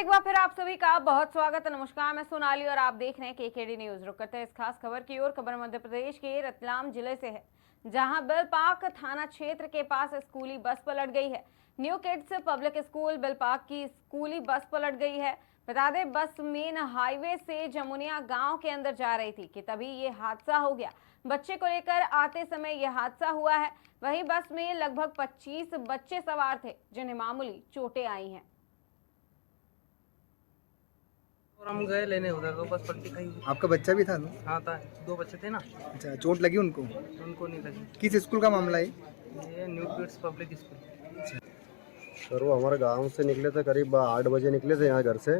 एक बार फिर आप सभी का बहुत स्वागत है। नमस्कार, मैं सोनाली और आप देख रहे हैं केकेडी न्यूज। रुक करते हैं इस खास खबर की ओर। खबर मध्य प्रदेश के रतलाम जिले से है, जहां बेलपाक थाना क्षेत्र के पास स्कूली बस पलट गई है। न्यू किड्स पब्लिक स्कूल बेलपाक की स्कूली बस पलट गई है। बता दें, बस मेन हाईवे से जमुनिया गांव के अंदर जा रही थी कि तभी ये हादसा हो गया। बच्चे को लेकर आते समय यह हादसा हुआ है। वहीं बस में लगभग 25 बच्चे सवार थे, जिन्हें मामूली चोटें आई हैं। और हम गए लेने उधर तो बस पलटी खाई। आपका बच्चा भी था ना? हाँ था, 2 बच्चे थे ना। अच्छा, चोट लगी उनको? उनको नहीं लगी। किस स्कूल का मामला है? ये new kids public school. Sir वो हमारे गांव से निकले थे, करीब 8 बजे निकले थे यहाँ घर से।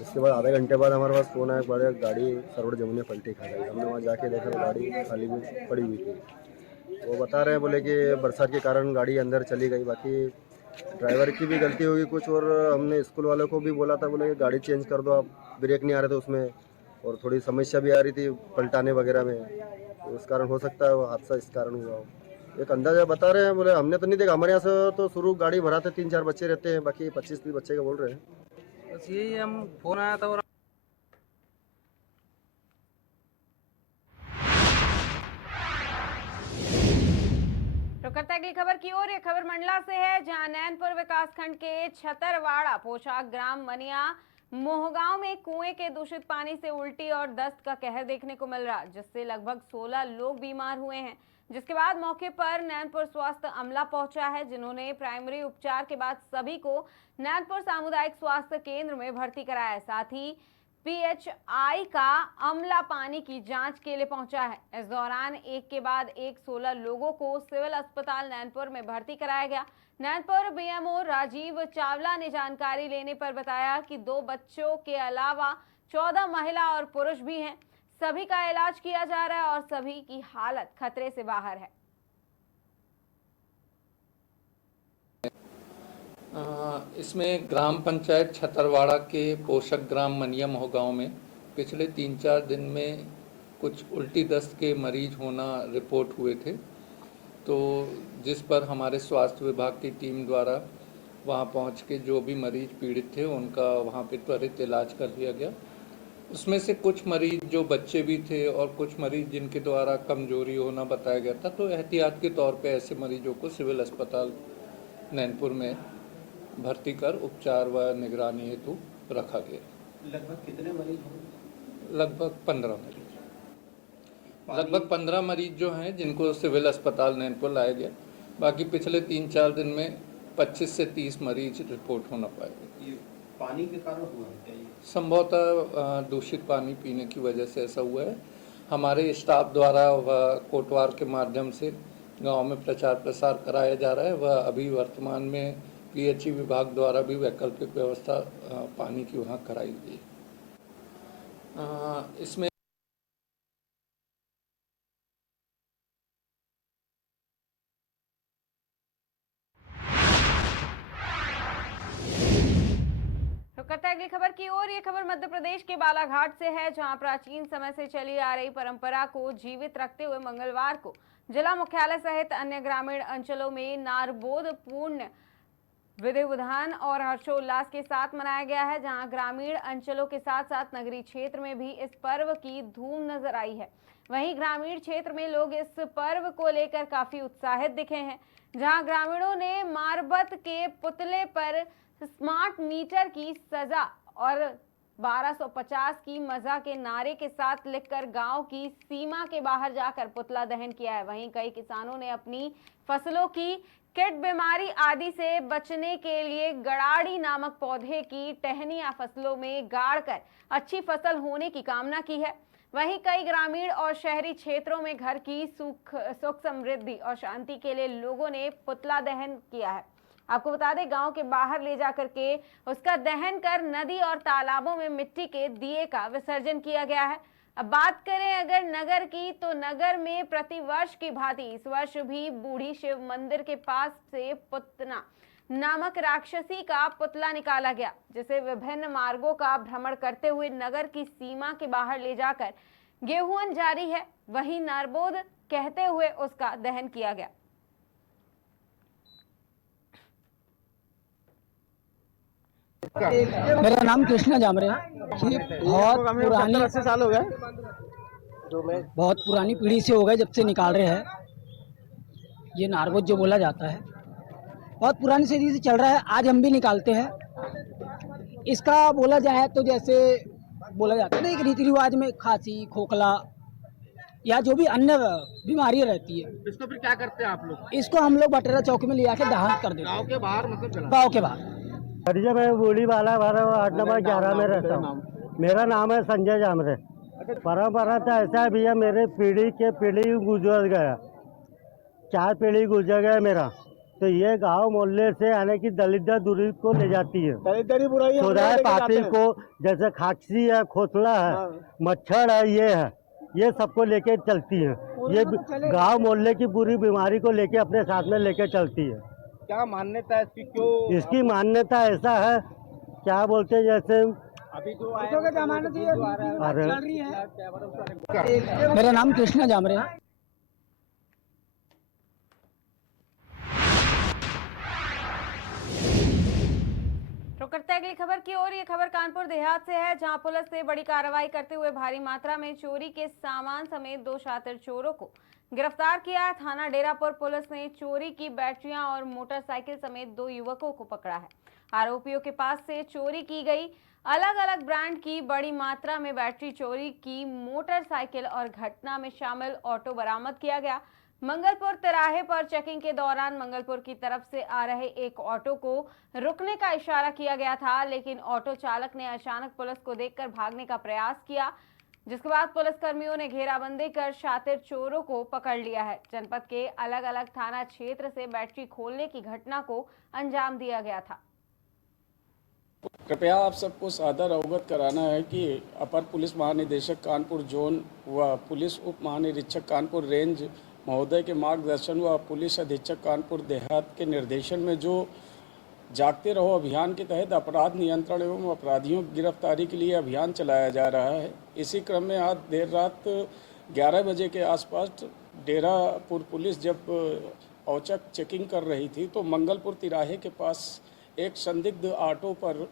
उसके बाद आधे घंटे बाद हमारे पास फ़ोन आया, बड़े गाड़ी सरोड़ जमुनिया पलटी खा गई। हमने वहाँ जाके देखा तो गाड़ी खाली भी पड़ी हुई थी। वो बता रहे हैं, बोले कि बरसात के कारण गाड़ी अंदर चली गई। बाकी ड्राइवर की भी गलती होगी कुछ, और हमने स्कूल वालों को भी बोला था, बोले कि गाड़ी चेंज कर दो, आप ब्रेक नहीं आ रहे थे उसमें, और थोड़ी समस्या भी आ रही थी पलटाने वगैरह में, तो उस कारण हो सकता है वो हादसा इस कारण हुआ हो। एक अंदाजा बता रहे हैं, बोले हमने तो नहीं देखा, हमारे यहाँ से तो शुरू गाड़ी भरा थे, 3-4 बच्चे रहते हैं, बाकी 25-30 बच्चे का बोल रहे हैं। बस यही हम फोन आया था और तो करता है अगली खबर की ओर। यह खबर मंडला से है, जहां नैनपुर विकासखंड के छतरवाड़ा पोशाक ग्राम मनिया मोहगांव में कुएं के दूषित पानी से उल्टी और दस्त का कहर देखने को मिल रहा, जिससे लगभग 16 लोग बीमार हुए हैं। जिसके बाद मौके पर नैनपुर स्वास्थ्य अमला पहुंचा है, जिन्होंने प्राइमरी उपचार के बाद सभी को नैनपुर सामुदायिक स्वास्थ्य केंद्र में भर्ती कराया। साथ ही पीएचआई का अमला पानी की जांच के लिए पहुंचा है। इस दौरान एक के बाद एक 16 लोगों को सिविल अस्पताल नैनपुर में भर्ती कराया गया। नैनपुर बीएमओ राजीव चावला ने जानकारी लेने पर बताया कि 2 बच्चों के अलावा 14 महिला और पुरुष भी हैं। सभी का इलाज किया जा रहा है और सभी की हालत खतरे से बाहर है। इसमें ग्राम पंचायत छतरवाड़ा के पोषक ग्राम मनिया मोहगांव में पिछले 3-4 दिन में कुछ उल्टी दस्त के मरीज होना रिपोर्ट हुए थे, तो जिस पर हमारे स्वास्थ्य विभाग की टीम द्वारा वहां पहुंच के जो भी मरीज पीड़ित थे उनका वहां पे त्वरित इलाज कर दिया गया। उसमें से कुछ मरीज जो बच्चे भी थे और कुछ मरीज जिनके द्वारा कमजोरी होना बताया गया था, तो एहतियात के तौर पे ऐसे मरीजों को सिविल अस्पताल नैनपुर में भर्ती कर उपचार व निगरानी हेतु रखा गया। लगभग कितने मरीज होंगे? लगभग 15 मरीज, लगभग 15 मरीज जो हैं जिनको सिविल अस्पताल नैनपुर लाया गया। बाकी पिछले 3-4 दिन में 25 से 30 मरीज रिपोर्ट होना पाएगा। ये पानी के कारण हुआ क्या? ये संभवतः दूषित पानी पीने की वजह से ऐसा हुआ है। हमारे स्टाफ द्वारा व कोटवार के माध्यम से गांव में प्रचार प्रसार कराया जा रहा है। वह अभी वर्तमान में पीएचई विभाग द्वारा भी वैकल्पिक व्यवस्था पानी की वहाँ कराई गई। इसमें तो करता है अगली खबर की ओर। ये खबर मध्य प्रदेश के बालाघाट से है, जहां प्राचीन समय से चली आ रही परंपरा को जीवित रखते हुए मंगलवार को जिला मुख्यालय सहित अन्य ग्रामीण अंचलों में नारबोध पूर्ण विधि विधान और हर्षोल्लास के साथ मनाया गया है। जहां ग्रामीण अंचलों के साथ साथ नगरीय क्षेत्र में भी इस पर्व की धूम नजर आई है। वहीं ग्रामीण क्षेत्र में लोग इस पर्व को लेकर काफी उत्साहित दिखे हैं, जहां ग्रामीणों ने मारबत के पुतले पर स्मार्ट मीटर की सजा और 1250 की मजा के नारे के साथ लिखकर गांव की सीमा के बाहर जाकर पुतला दहन किया है। वहीं कई किसानों ने अपनी फसलों की कीट बीमारी आदि से बचने के लिए गड़ाड़ी नामक पौधे की टहनियां फसलों में गाड़कर अच्छी फसल होने की कामना की है। वहीं कई ग्रामीण और शहरी क्षेत्रों में घर की सुख समृद्धि और शांति के लिए लोगों ने पुतला दहन किया है। आपको बता दें, गांव के बाहर ले जाकर के उसका दहन कर नदी और तालाबों में मिट्टी के दिए का विसर्जन किया गया है। अब बात करें अगर नगर की, तो नगर में प्रतिवर्ष की भांति इस वर्ष भी बूढ़ी शिव मंदिर के पास से पुतना नामक राक्षसी का पुतला निकाला गया, जिसे विभिन्न मार्गों का भ्रमण करते हुए नगर की सीमा के बाहर ले जाकर गेहूं जारी है। वहीं नारबोध कहते हुए उसका दहन किया गया। मेरा नाम कृष्णा जामरे है। ये बहुत पुरानी पीढ़ी से हो गए जब से निकाल रहे हैं। ये नारगोज जो बोला जाता है बहुत पुरानी सदी से चल रहा है। आज हम भी निकालते हैं। इसका बोला जाए तो जैसे बोला जाता है ना, एक रीति रिवाज में खांसी खोखला या जो भी अन्य बीमारियां रहती है, इसको फिर क्या करते हैं आप लोग? इसको हम लोग बटेरा चौक में ले आके दहन कर देते हैं। गांव के बाहर मतलब गाँव के बाहर। हरिया मैं बूढ़ी वाला 8 नंबर 11 में रहता हूँ। मेरा नाम है संजय जामरे। परंपरा तो ऐसा है भैया, मेरे पीढ़ी के पीढ़ी गुजर गया, 4 पीढ़ी गुजर गया मेरा। तो ये गांव मोहल्ले से आने की दलिद्र दूरी को ले जाती है। सुधार पापी को जैसे खांसी है, खोसला है, मच्छर है, ये सबको लेके चलती है। ये गांव मोहल्ले की पूरी बीमारी को लेके अपने साथ में लेके चलती है। क्या मान्यता है इसकी? क्यों इसकी मान्यता ऐसा है, क्या बोलते हैं जैसे अभी जो मेरा नाम कृष्णा जामरे है। रुक करते हैं अगली खबर की ओर। ये खबर कानपुर देहात से है, जहां पुलिस ने बड़ी कार्रवाई करते हुए भारी मात्रा में चोरी के सामान समेत 2 शातिर चोरों को गिरफ्तार किया है। थाना डेरापुर पुलिस ने चोरी की बैटरियां और मोटरसाइकिल समेत 2 युवकों को पकड़ा है। आरोपियों के पास से चोरी की गई अलग अलग ब्रांड की बड़ी मात्रा में बैटरी, चोरी की मोटरसाइकिल और घटना में शामिल ऑटो बरामद किया गया। मंगलपुर तिराहे पर चेकिंग के दौरान मंगलपुर की तरफ से आ रहे एक ऑटो को रुकने का इशारा किया गया था, लेकिन ऑटो चालक ने अचानक पुलिस को देखकर भागने का प्रयास किया, जिसके बाद पुलिसकर्मियों ने घेराबंदी कर शातिर चोरों को पकड़ लिया है। जनपद के अलग अलग थाना क्षेत्र से बैटरी खोलने की घटना को अंजाम दिया गया था। कृपया आप सबको सादर अवगत कराना है कि अपर पुलिस महानिदेशक कानपुर जोन व पुलिस उप महानिरीक्षक कानपुर रेंज महोदय के मार्गदर्शन व पुलिस अधीक्षक कानपुर देहात के निर्देशन में जो जागते रहो अभियान के तहत अपराध नियंत्रण एवं अपराधियों की गिरफ्तारी के लिए अभियान चलाया जा रहा है। इसी क्रम में आज देर रात 11 बजे के आसपास डेरापुर पुलिस जब औचक चेकिंग कर रही थी तो मंगलपुर तिराहे के पास एक संदिग्ध ऑटो पर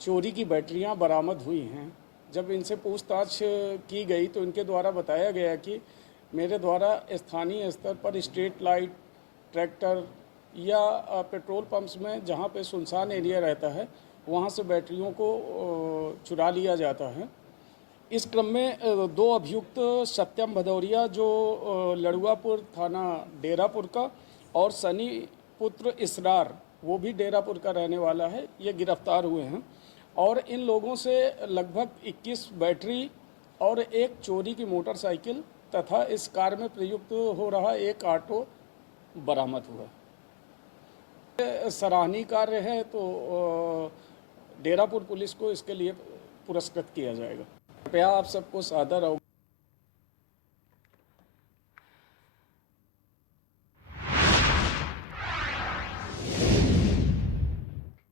चोरी की बैटरियां बरामद हुई हैं। जब इनसे पूछताछ की गई तो इनके द्वारा बताया गया कि मेरे द्वारा स्थानीय स्तर पर स्ट्रीट लाइट, ट्रैक्टर या पेट्रोल पंप्स में जहां पे सुनसान एरिया रहता है वहां से बैटरियों को चुरा लिया जाता है। इस क्रम में 2 अभियुक्त सत्यम भदौरिया जो लड़ुआपुर थाना डेरापुर का और सनी पुत्र इसरार वो भी डेरापुर का रहने वाला है, ये गिरफ्तार हुए हैं और इन लोगों से लगभग 21 बैटरी और एक चोरी की मोटरसाइकिल तथा इस कार में प्रयुक्त हो रहा एक ऑटो बरामद हुआ। सराहनीय कार्य है तो डेरापुर पुलिस को इसके लिए पुरस्कृत किया जाएगा। कृपया आप सबको सादर अवगत।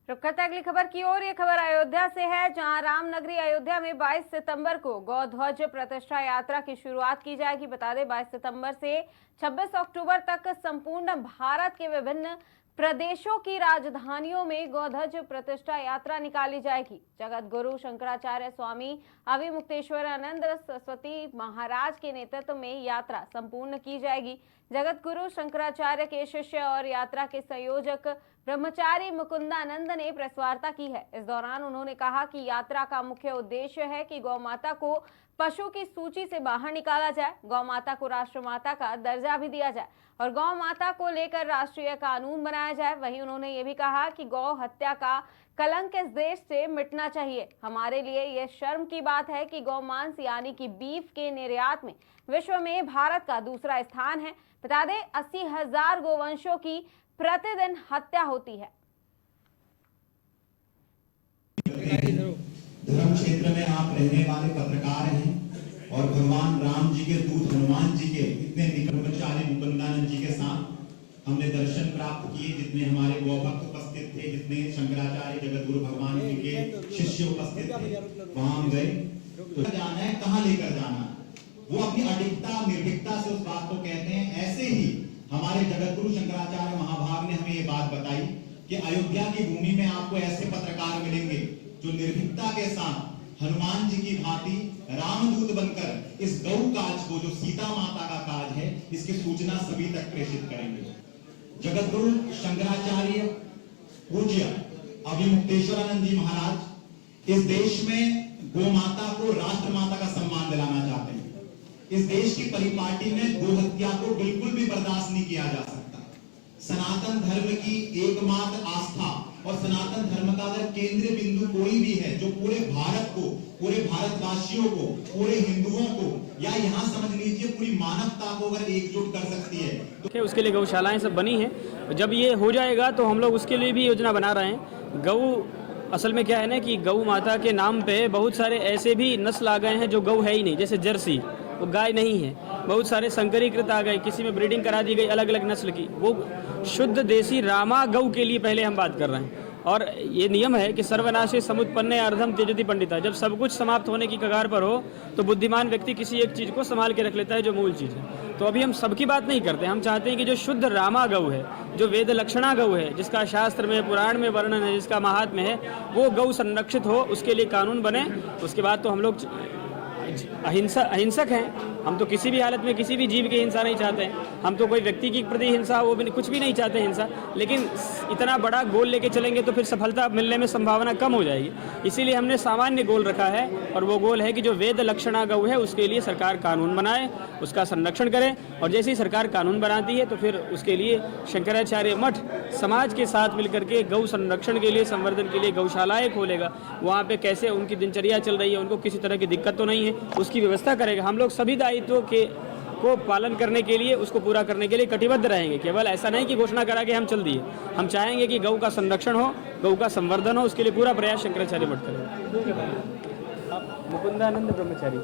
रुक करते हैं अगली खबर की ओर। ये खबर अयोध्या से है, जहां रामनगरी अयोध्या में 22 सितंबर को गौ ध्वज प्रतिष्ठा यात्रा की शुरुआत की जाएगी। बता दें 22 सितंबर से 26 अक्टूबर तक संपूर्ण भारत के विभिन्न प्रदेशों की राजधानियों में गौध्वज प्रतिष्ठा यात्रा निकाली जाएगी। जगत गुरु शंकराचार्य स्वामी अविमुक्तेश्वरानंद सरस्वती महाराज के नेतृत्व में यात्रा संपूर्ण की जाएगी। जगत गुरु शंकराचार्य के शिष्य और यात्रा के संयोजक ब्रह्मचारी मुकुंदानंद ने प्रेस वार्ता की है। इस दौरान उन्होंने कहा कि यात्रा का मुख्य उद्देश्य है कि गौ माता को पशु की सूची से बाहर निकाला जाए, गौ माता को राष्ट्र माता का दर्जा भी दिया जाए और गौ माता को लेकर राष्ट्रीय कानून बनाया जाए। वहीं उन्होंने ये भी कहा कि गौ हत्या का कलंक इस देश से मिटना चाहिए। हमारे लिए यह शर्म की बात है कि गौ मांस यानी कि बीफ के निर्यात में विश्व में भारत का दूसरा स्थान है। बता दें 80,000 गोवंशों की प्रतिदिन हत्या होती है। धर्म क्षेत्र में आप रहने वाले पत्रकार हैं और भगवान राम जी के दूत हनुमान जी के इतने निकटचारी मुकुंदानंद जी के साथ हमने दर्शन प्राप्त किए, जितने हमारे गौभक्त उपस्थित थे, जितने शंकराचार्य जगत गुरु भगवान जी के शिष्य उपस्थित थे, वहां हम गए। तो जाना है, कहाँ लेकर जाना, वो अपनी अडिगता निर्भीकता से उस बात को कहते हैं। ऐसे ही हमारे जगत गुरु शंकराचार्य महाभाग ने हमें ये बात बताई कि अयोध्या की भूमि में आपको ऐसे पत्रकार मिलेंगे जो निर्भीकता के साथ हनुमान जी की भांति रामदूत बनकर इस गौ काज को, जो सीता माता का काज है, इसकी सूचना सभी तक प्रेषित करेंगे। जगतगुरु शंकराचार्य पूज्य अभिमुक्तेश्वरानंद जी महाराज इस देश में गौ माता को राष्ट्र माता का सम्मान दिलाना चाहते हैं। इस देश की परिपाटी में गौ हत्या को बिल्कुल भी बर्दाश्त नहीं किया जा सकता। सनातन धर्म की एकमात्र आस्था और सनातन धर्म का अगर केंद्रीय बिंदु कोई भी है जो पूरे भारत को, पूरे भारतवासियों को, पूरे हिंदुओं को, या यहाँ समझ लीजिए पूरी मानवता को अगर एकजुट कर सकती है तो उसके लिए गौशालाएं सब बनी हैं। जब ये हो जाएगा तो हम लोग उसके लिए भी योजना बना रहे हैं। गौ असल में क्या है ना कि गौ माता के नाम पे बहुत सारे ऐसे भी नस्ल आ गए हैं जो गौ है ही नहीं, जैसे जर्सी वो गाय नहीं है। बहुत सारे संकरीकृत आ गए, किसी में ब्रीडिंग करा दी गई अलग अलग नस्ल की। वो शुद्ध देसी रामा गौ के लिए पहले हम बात कर रहे हैं। और ये नियम है कि सर्वनाशे समुत्पन्ने अर्धम त्यजति पंडिता। जब सब कुछ समाप्त होने की कगार पर हो तो बुद्धिमान व्यक्ति किसी एक चीज़ को संभाल के रख लेता है जो मूल चीज़ है। तो अभी हम सबकी बात नहीं करते, हम चाहते हैं कि जो शुद्ध रामा गौ है, जो वेद लक्षणा गौ है, जिसका शास्त्र में पुराण में वर्णन है, जिसका महात्म्य है, वो गौ संरक्षित हो, उसके लिए कानून बने। उसके बाद तो हम लोग अहिंसक हैं। हम तो किसी भी हालत में किसी भी जीव की हिंसा नहीं चाहते हैं। हम तो कोई व्यक्ति की प्रति हिंसा वो भी कुछ भी नहीं चाहते हिंसा। लेकिन इतना बड़ा गोल लेके चलेंगे तो फिर सफलता मिलने में संभावना कम हो जाएगी। इसीलिए हमने सामान्य गोल रखा है और वो गोल है कि जो वेद लक्षणा गौ है उसके लिए सरकार कानून बनाए, उसका संरक्षण करे। और जैसे ही सरकार कानून बनाती है तो फिर उसके लिए शंकराचार्य मठ समाज के साथ मिलकर के गौ संरक्षण के लिए, संवर्धन के लिए गौशालाएं खोलेगा। वहाँ पे कैसे उनकी दिनचर्या चल रही है, उनको किसी तरह की दिक्कत तो नहीं है, उसकी व्यवस्था करेगा। हम लोग सभी दायित्वों को पालन करने के लिए, उसको पूरा करने के लिए कटिबद्ध रहेंगे। केवल ऐसा नहीं कि घोषणा करा के हम चल दिए। हम चाहेंगे कि गौ का संरक्षण हो, गौ का संवर्धन हो, उसके लिए पूरा प्रयास शंकराचार्य मठ करेगा। मुकुंदानंद ब्रह्मचारी।